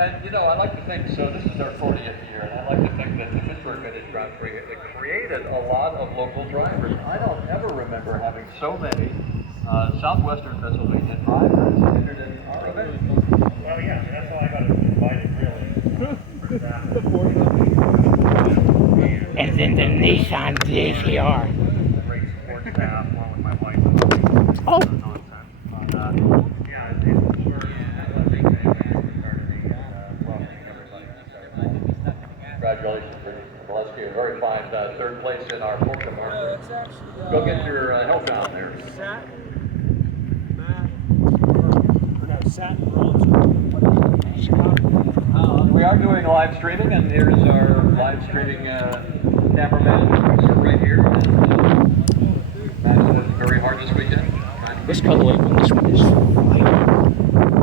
and you know, I like to think, so this is our 40th year, and I like to think that the Pittsburgh Vintage Grand Prix, it created a lot of local drivers. I don't ever remember having so many Southwestern Pennsylvania drivers entered in our event. Well, yeah, that's why I got invited, really. For that. And then the Nissan GTR. Great support staff, along with my wife. Oh. Nonsense. Yeah, it's Congratulations, Valesky. Very fine third place in our polka mark. Go get your help down there. We are doing live streaming, and here's our live streaming cameraman producer right here. Matt's working very hard this weekend. Let's cut away from this one.